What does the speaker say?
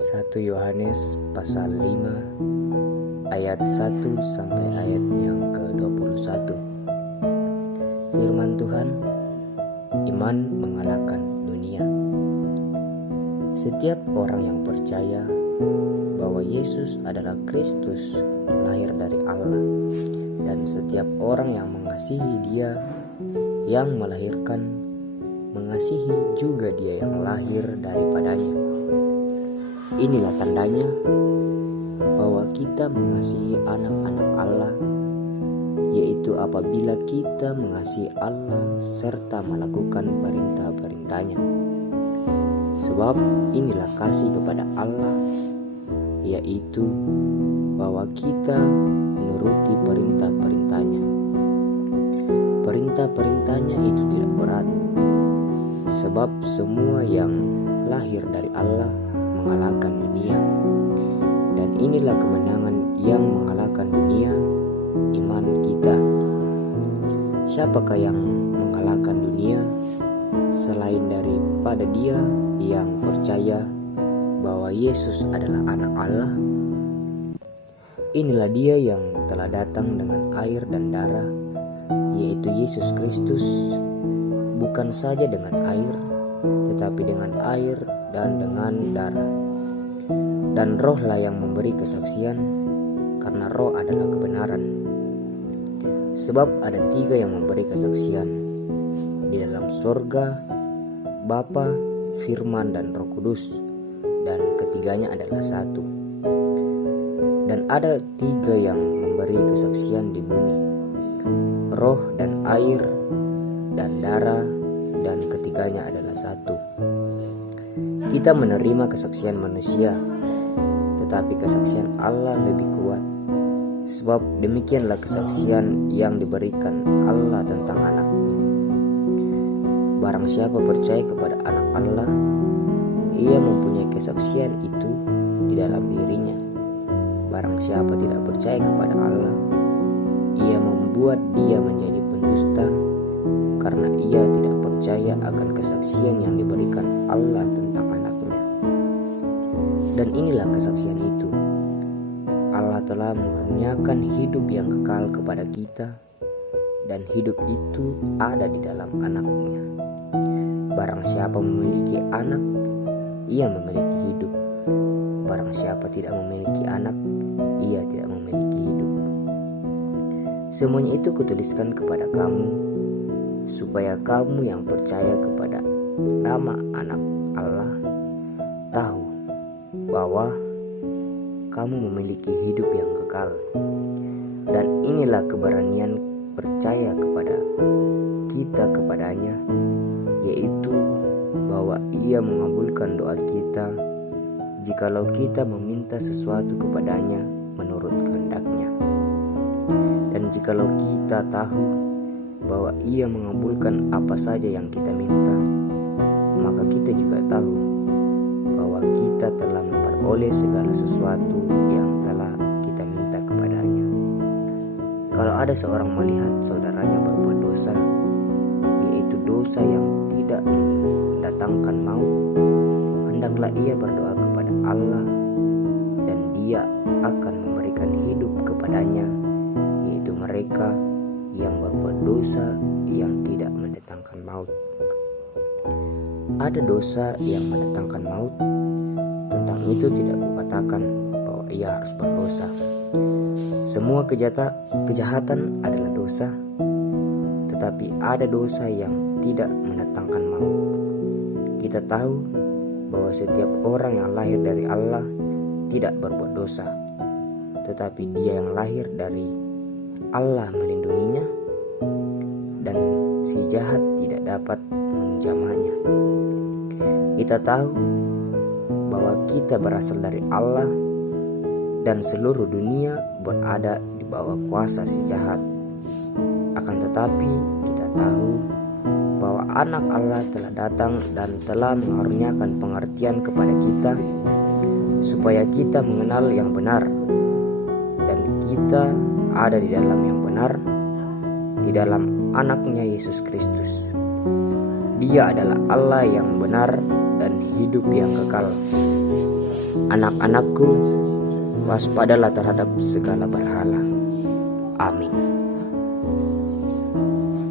1 Yohanes pasal 5 ayat 1 sampai ayat yang ke-21. Firman Tuhan, iman mengalahkan dunia. Setiap orang yang percaya bahwa Yesus adalah Kristus lahir dari Allah, dan setiap orang yang mengasihi Dia yang melahirkan, mengasihi juga Dia yang lahir daripadanya. Inilah tandanya bahwa kita mengasihi anak-anak Allah, yaitu apabila kita mengasihi Allah serta melakukan perintah-perintahnya. Sebab inilah kasih kepada Allah, yaitu bahwa kita menuruti perintah-perintahnya. Perintah-perintahnya itu tidak berat, sebab semua yang lahir dari Allah mengalahkan dunia. Dan inilah kemenangan yang mengalahkan dunia, iman kita. Siapakah yang mengalahkan dunia selain daripada dia yang percaya bahwa Yesus adalah anak Allah? Inilah dia yang telah datang dengan air dan darah, yaitu Yesus Kristus, bukan saja dengan air, tetapi dengan air dan dengan darah. Dan rohlah yang memberi kesaksian, karena roh adalah kebenaran. Sebab ada 3 yang memberi kesaksian di dalam sorga, Bapa, Firman, dan Roh Kudus, dan ketiganya adalah satu. Dan ada 3 yang memberi kesaksian di bumi, roh dan air dan darah, dan ketiganya adalah satu. Kita menerima kesaksian manusia, tetapi kesaksian Allah lebih kuat. Sebab demikianlah kesaksian yang diberikan Allah tentang anaknya. Barang siapa percaya kepada anak Allah, ia mempunyai kesaksian itu di dalam dirinya. Barang siapa tidak percaya kepada Allah, ia membuat dia menjadi pendusta, karena ia tidak percaya akan kesaksian yang diberikan Allah tentang anaknya. Dan inilah kesaksian itu, Allah telah mengaruniakan hidup yang kekal kepada kita, dan hidup itu ada di dalam anaknya. Barang siapa memiliki anak, ia memiliki hidup. Barang siapa tidak memiliki anak, ia tidak memiliki hidup. Semuanya itu kutuliskan kepada kamu, supaya kamu yang percaya kepada nama anak Allah tahu bahwa kamu memiliki hidup yang kekal. Dan inilah keberanian percaya kepada kita kepadanya, yaitu bahwa Ia mengabulkan doa kita jikalau kita meminta sesuatu kepadanya menurut kehendak-Nya. Dan jikalau kita tahu bahwa Ia mengabulkan apa saja yang kita minta, maka kita juga tahu bahwa kita telah memperoleh segala sesuatu yang telah kita minta kepadanya. Kalau ada seorang melihat saudaranya berbuat dosa, yaitu dosa yang tidak mendatangkan maut, hendaklah ia berdoa kepada Allah, dan Dia akan memberikan hidup kepadanya, yaitu mereka yang berbuat dosa yang tidak mendatangkan maut. Ada dosa yang mendatangkan maut, tentang itu tidak kukatakan bahwa ia harus berdosa. Semua kejahatan adalah dosa, tetapi ada dosa yang tidak mendatangkan maut. Kita tahu bahwa setiap orang yang lahir dari Allah tidak berbuat dosa, tetapi dia yang lahir dari Allah melindunginya, dan si jahat tidak dapat menjamahnya. Kita tahu bahwa kita berasal dari Allah, dan seluruh dunia berada di bawah kuasa si jahat. Akan tetapi kita tahu bahwa anak Allah telah datang dan telah mengaruniakan pengertian kepada kita, supaya kita mengenal yang benar, dan kita ada di dalam yang benar, di dalam anaknya Yesus Kristus. Dia adalah Allah yang benar dan hidup yang kekal. Anak-anakku, waspadalah terhadap segala berhala. Amin.